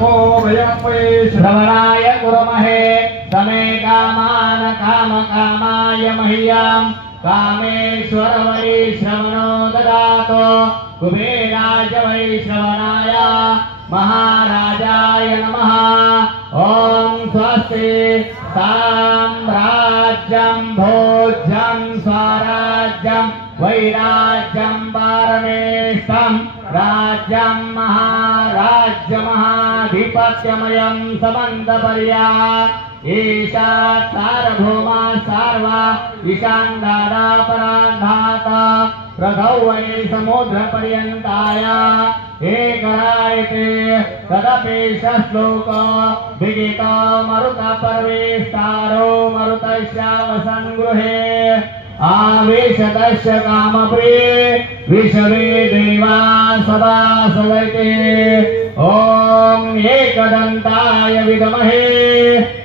तपो वयं वै श्रवणाय कुर्महे समे कामान काम कामाय मह्यं कामेश्वर वै श्रवणो ददातु कुबेराज वै श्रवणाय महाराजाय नमः। ओम स्वस्ति साम्राज्यं भोज्यं स्वराज्यं वैराज्यं पारमेष्टं राज्यं महाराज्यमहाधिपत्यमयं समन्तपर्या ईशात् सार्वभौमा सार्वा ईशान्दादा पराधात प्रथौ वै समुद्रपर्यन्ताय एकरायते तदपेश श्लोको विगितो मरुतपर्वेष्टारो मरुतस्यावसङ्गृहे आवेशतस्य कामप्रिये विश्वे देवा सदा सदते। ॐ एकदन्ताय विद्महे